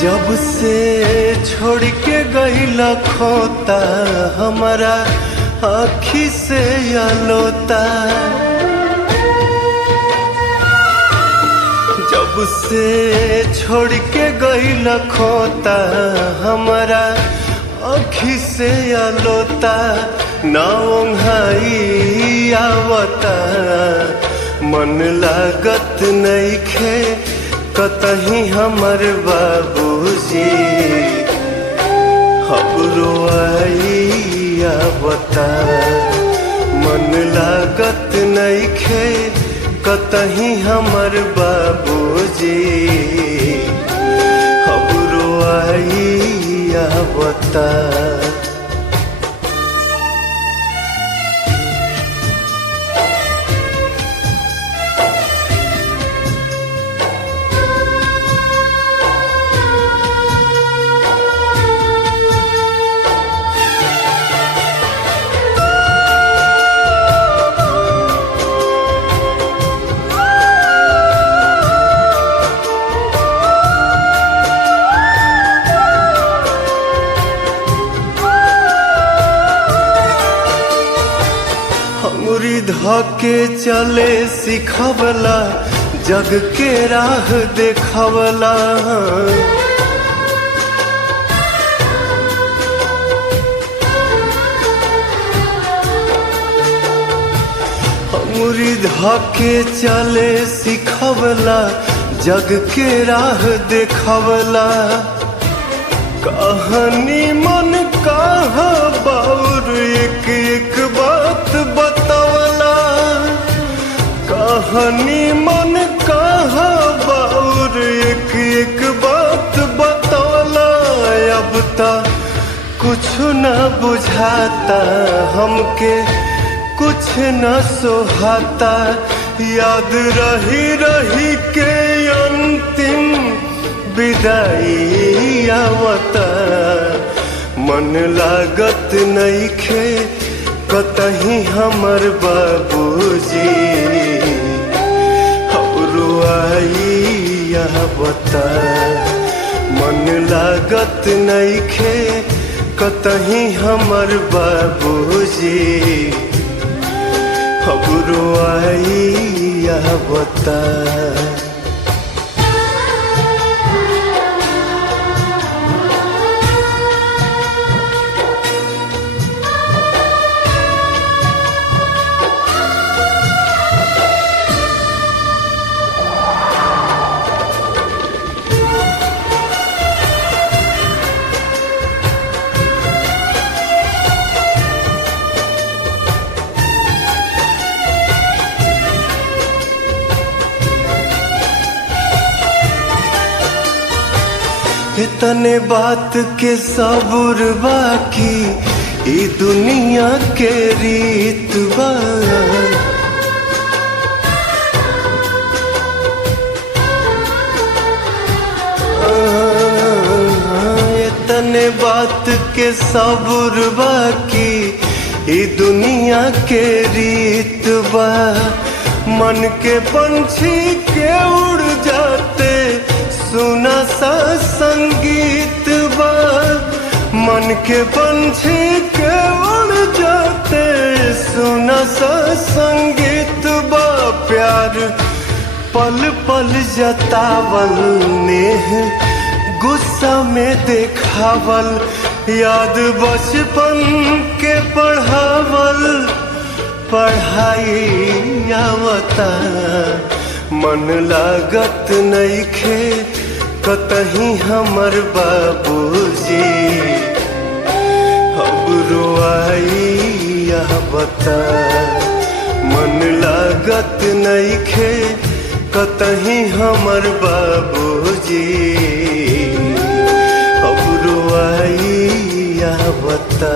जब से छोड़ के गईला खोता हमारा आँखी से आलोता। जब से छोड़ के गईला खोता हमारा आँखी से आलोता। ना ओंघाई आवता मन लागत नइखे कतही हमर बाबूजी। हमरो आई आवता मन लागत नइखे कतही हमर बाबूजी। हमरो आई आवता। अंगुरी धके चले सिखवला जग के राह देखवला। अंगुरी धके चले सिखवला जग के राह देखवला। कहानी मन कहा बाउर एक एक बात बतवला। कहानी मन कहा बाउर एक एक बात बतवला। अब ता कुछ न बुझाता हमके कुछ न सोहाता। याद रही रही के अंतिम विदाई आवता। मन लागत नइखे कतही हमर बाबूजी। हमरो आई आवता मन लागत नइखे कतही हमर बाबूजी। हमरो आई आवता। इतने बात के सबूर बाकी ई दुनिया के रीत बा। इतने बात के सबूर बाकी ई दुनिया के रीत बा। मन के पंछी के उड़ जाते सुना सा संगीत बा। मन के पंछी के उड़ जाते सुना सा संगीत बा। प्यार पल पल जतावल नेह गुस्सा में देखावल। याद बचपन के पढ़ावल पढ़ाई आवता। मन लागत नइखे कतही हमर बाबूजी। हमरो आई आवता मन लागत नइखे कतही हमर बाबूजी। हमरो आई आवता।